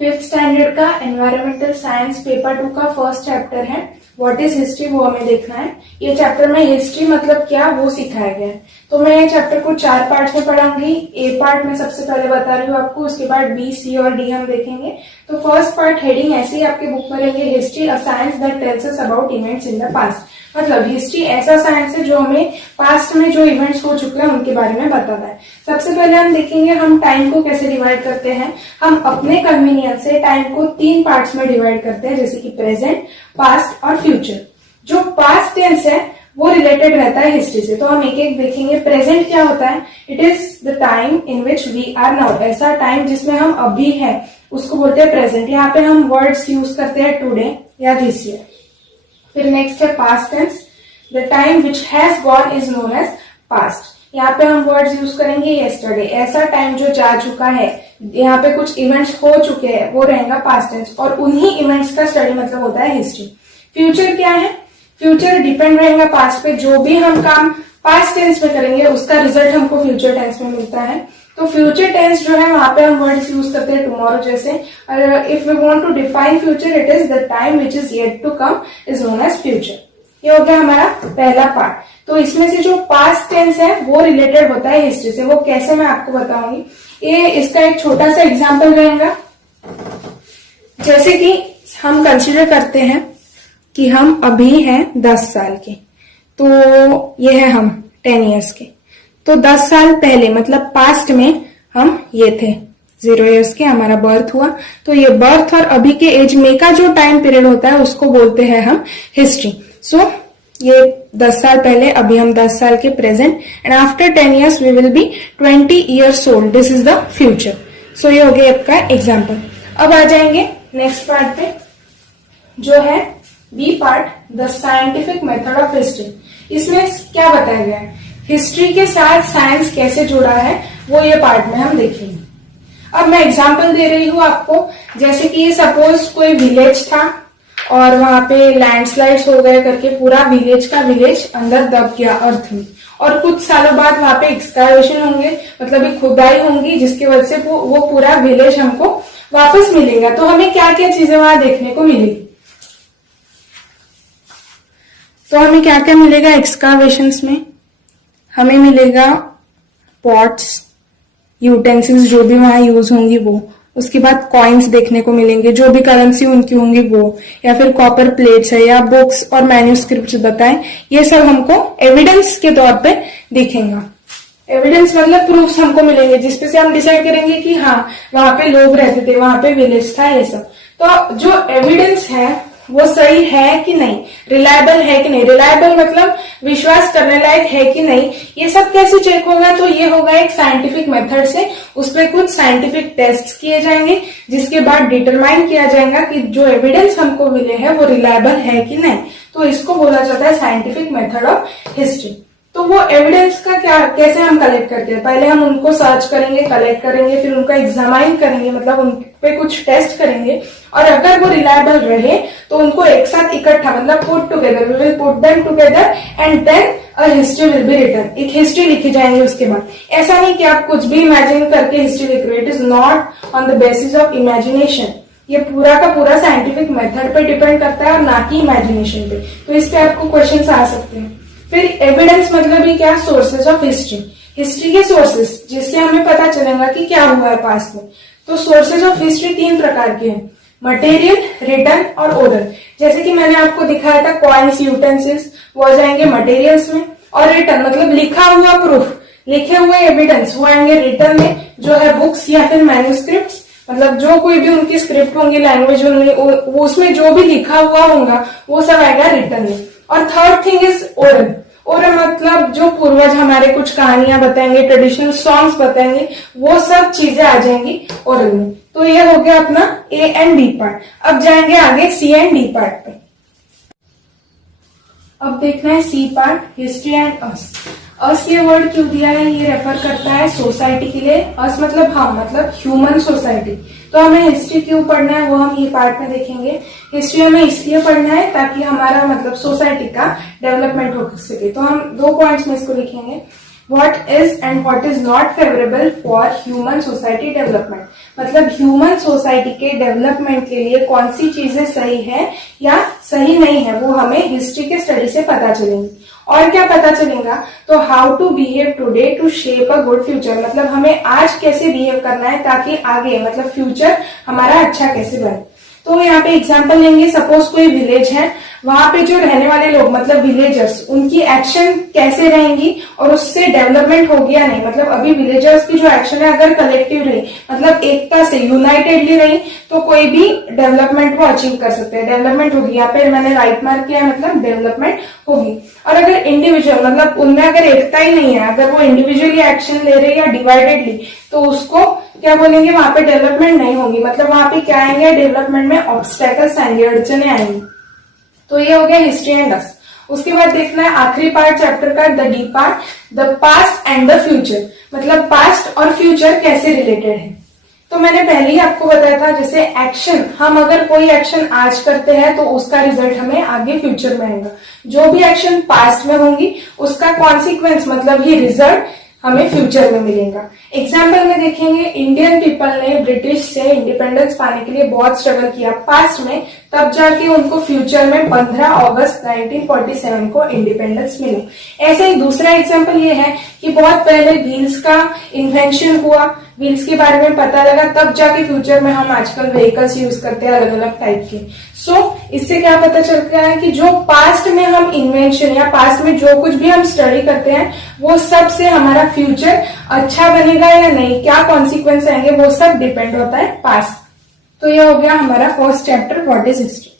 Fifth standard का environmental science paper 2 का first chapter है व्हाट इज हिस्ट्री, वो हमें देखना है। ये चैप्टर में हिस्ट्री मतलब क्या वो सिखाया गया है। तो मैं ये चैप्टर को 4 पार्ट में पढ़ाऊंगी। ए पार्ट में सबसे पहले बता रही हूँ आपको, उसके बाद बी, सी और डी हम देखेंगे। तो फर्स्ट पार्ट हेडिंग ऐसे ही आपके बुक में रहेंगे, history a science that tells us about events in the past. मतलब हिस्ट्री ऐसा साइंस है जो हमें पास्ट में जो इवेंट्स हो चुके हैं उनके बारे में बताता है। सबसे पहले हम देखेंगे हम टाइम को कैसे डिवाइड करते हैं। हम अपने कन्वीनियंस से टाइम को 3 पार्ट्स में डिवाइड करते हैं, जैसे कि प्रेजेंट, पास्ट और फ्यूचर। जो पास्ट टेंस है वो रिलेटेड रहता है हिस्ट्री से, तो हम एक एक देखेंगे। प्रेजेंट क्या होता है? It is the time in which we are now. ऐसा टाइम जिसमें हम अभी है उसको बोलते हैं प्रेजेंट। यहाँ पे हम वर्ड्स यूज करते हैं टुडे या दिस ईयर। फिर नेक्स्ट है past tense, the time which has gone is known as past. यहाँ पे हम वर्ड्स यूज करेंगे यस्टरडे, ऐसा टाइम जो जा चुका है, यहाँ पे कुछ इवेंट्स हो चुके हैं, वो रहेगा पास्ट टेंस। और उन्हीं इवेंट्स का स्टडी मतलब होता है हिस्ट्री। फ्यूचर क्या है? फ्यूचर डिपेंड रहेगा पास्ट पे। जो भी हम काम पास्ट टेंस में करेंगे उसका रिजल्ट हमको फ्यूचर टेंस में मिलता है। तो फ्यूचर टेंस जो है वहां पे हम वर्ड्स यूज करते हैं टुमारो जैसे। If we want to define future, it is the time which is yet to come is known as future. ये हो गया हमारा पहला पार्ट। तो इसमें से जो पास्ट टेंस है वो रिलेटेड होता है हिस्ट्री से। वो कैसे मैं आपको बताऊंगी। ये इसका एक छोटा सा एग्जाम्पल रहेगा। जैसे कि हम कंसिडर करते हैं कि हम अभी हैं 10 साल के, तो ये है हम 10 इयर्स के। तो 10 साल पहले मतलब पास्ट में हम ये थे 0 इयर्स के, हमारा बर्थ हुआ। तो ये बर्थ और अभी के एज में का जो टाइम पीरियड होता है उसको बोलते हैं हम हिस्ट्री। सो ये 10 साल पहले, अभी हम 10 साल के present, and after 10 years we will be 20 years old, this is the future. So ये हो गया आपका एग्जाम्पल। अब आ जाएंगे नेक्स्ट पार्ट पे, जो है B part, the scientific method of history. इसमें क्या बताया गया है, हिस्ट्री के साथ साइंस कैसे जुड़ा है, वो ये पार्ट में हम देखेंगे। अब मैं एग्जांपल दे रही हूँ आपको, जैसे कि सपोज कोई विलेज था और वहां पे लैंडस्लाइड्स हो गए करके पूरा विलेज का विलेज अंदर दब गया अर्थ में, और कुछ सालों बाद वहां पे एक्सकावेशन होंगे, मतलब खुदाई होंगी, जिसकी वजह से वो पूरा विलेज हमको वापस मिलेगा। तो हमें क्या क्या चीजें वहां देखने को मिलेगी, तो हमें क्या क्या मिलेगा एक्सकावेशंस में? हमें मिलेगा पॉट्स, यूटेंसिल्स जो भी वहां यूज होंगी वो। उसके बाद कॉइन्स देखने को मिलेंगे, जो भी करेंसी उनकी होंगी वो, या फिर कॉपर प्लेट्स है, या बुक्स और मैन्यूस्क्रिप्ट बताएं, ये सब हमको एविडेंस के तौर पे दिखेगा। एविडेंस मतलब प्रूफ्स हमको मिलेंगे, जिसपे से हम डिसाइड करेंगे कि हाँ वहां पे लोग रहते थे, वहां पे विलेज था, ये सब। तो जो एविडेंस है वो सही है कि नहीं, रिलायबल है कि नहीं, रिलायबल मतलब विश्वास करने लायक है कि नहीं, ये सब कैसे चेक होगा? तो ये होगा एक साइंटिफिक मेथड से। उस पर कुछ साइंटिफिक टेस्ट किए जाएंगे, जिसके बाद डिटरमाइन किया जाएगा कि जो एविडेंस हमको मिले हैं वो रिलायबल है कि नहीं। तो इसको बोला जाता है साइंटिफिक मेथड ऑफ हिस्ट्री। तो वो एविडेंस का क्या, कैसे हम कलेक्ट करते हैं? पहले हम उनको सर्च करेंगे, कलेक्ट करेंगे, फिर उनका एग्जामाइन करेंगे, मतलब उन पे कुछ टेस्ट करेंगे, और अगर वो रिलायबल रहे तो उनको एक साथ इकट्ठा मतलब put together, we will put them together and then a history will be written. एक हिस्ट्री लिखी जाएंगे उसके बाद। ऐसा नहीं कि आप कुछ भी इमेजिन करके हिस्ट्री लिख रहे हो, it is not on the basis of imagination. ये पूरा का पूरा साइंटिफिक मेथड पे डिपेंड करता है और ना कि इमेजिनेशन पे। तो इस पे आपको क्वेश्चन आ सकते हैं। फिर एविडेंस मतलब ही क्या, सोर्सेज ऑफ हिस्ट्री, हिस्ट्री के सोर्सेज, जिससे हमें पता चलेगा कि क्या हुआ है पास्ट में। तो सोर्सेज ऑफ हिस्ट्री 3 प्रकार के हैं, मटेरियल, रिटन और ओरल। जैसे कि मैंने आपको दिखाया था कॉइन्स, यूटेंसिल्स, वो आ जाएंगे मटेरियल्स में, और रिटन मतलब लिखा हुआ प्रूफ, लिखे हुए एविडेंस, वो आएंगे रिटन में, जो है बुक्स या फिर मैन्यूस्क्रिप्ट्स, मतलब जो कोई भी उनकी स्क्रिप्ट होंगी, लैंग्वेज होंगी, वो उसमें जो भी लिखा हुआ होगा वो सब आएगा रिटन में। और third thing is oral. Oral मतलब जो पूर्वज हमारे कुछ कहानियां बताएंगे, ट्रेडिशनल सॉन्ग्स बताएंगे, वो सब चीजें आ जाएंगी ओरल में। तो ये हो गया अपना ए एंड बी पार्ट। अब जाएंगे आगे सी एंड डी पार्ट पे। अब देखना है सी पार्ट, हिस्ट्री एंड अस। अस ये वर्ड क्यों दिया है, ये रेफर करता है सोसाइटी के लिए। अस मतलब हम, मतलब ह्यूमन सोसाइटी। तो हमें हिस्ट्री क्यों पढ़ना है वो हम ये पार्ट में देखेंगे। हिस्ट्री हमें इसलिए पढ़ना है ताकि हमारा मतलब सोसाइटी का डेवलपमेंट हो सके। तो हम 2 पॉइंट्स में इसको लिखेंगे। What is and what is not favourable for human society development, मतलब ह्यूमन सोसाइटी के डेवलपमेंट के लिए कौन सी चीजें सही है या सही नहीं है, वो हमें हिस्ट्री के स्टडी से पता चलेंगी। और क्या पता चलेगा, तो how to behave today to shape a good future, मतलब हमें आज कैसे बिहेव करना है ताकि आगे मतलब फ्यूचर हमारा अच्छा कैसे बने। तो यहाँ पे एग्जांपल लेंगे, सपोज कोई विलेज है, वहां पे जो रहने वाले लोग मतलब विलेजर्स, उनकी एक्शन कैसे रहेंगी और उससे डेवलपमेंट होगी या नहीं, मतलब अभी विलेजर्स की जो एक्शन है अगर कलेक्टिव रही, मतलब एकता से यूनाइटेडली रही, तो कोई भी डेवलपमेंट को अचीव कर सकते हैं, डेवलपमेंट होगी। यहाँ पे मैंने राइट मार्क किया, मतलब डेवलपमेंट होगी। और अगर इंडिविजुअल मतलब उनमें अगर एकता ही नहीं है, अगर वो इंडिविजुअली एक्शन ले रहे हैं या डिवाइडेडली, तो उसको क्या बोलेंगे, वहां पे डेवलपमेंट नहीं होगी, मतलब वहां पे क्या आएंगे, डेवलपमेंट में ऑब्स्टेकल्स आएंगे, अड़चने आएंगी। तो ये हो गया हिस्ट्री एंड अस। उसके बाद देखना है आखिरी पार्ट चैप्टर का, the deep part, the past and the future, मतलब पास्ट और फ्यूचर कैसे रिलेटेड है। तो मैंने पहले ही आपको बताया था, जैसे एक्शन, हम अगर कोई एक्शन आज करते हैं तो उसका रिजल्ट हमें आगे फ्यूचर में आएगा, जो भी एक्शन पास्ट में होंगी उसका कॉन्सिक्वेंस मतलब ये रिजल्ट हमें फ्यूचर में मिलेगा। एग्जाम्पल में देखेंगे, इंडियन पीपल ने ब्रिटिश से इंडिपेंडेंस पाने के लिए बहुत स्ट्रगल किया पास्ट में, तब जाके उनको फ्यूचर में 15 अगस्त 1947 को इंडिपेंडेंस मिला। ऐसे ही दूसरा एग्जाम्पल ये है कि बहुत पहले व्हील्स का इन्वेंशन हुआ, व्हील्स के बारे में पता लगा, तब जाके फ्यूचर में हम आजकल व्हीकल्स यूज करते हैं अलग अलग टाइप के। इससे क्या पता चलता है कि जो पास्ट में हम इन्वेंशन या पास्ट में जो कुछ भी हम स्टडी करते हैं वो सब से हमारा फ्यूचर अच्छा बनेगा या नहीं, क्या कॉन्सिक्वेंस आएंगे, वो सब डिपेंड होता है पास्ट। तो ये हो गया हमारा first chapter, what is history.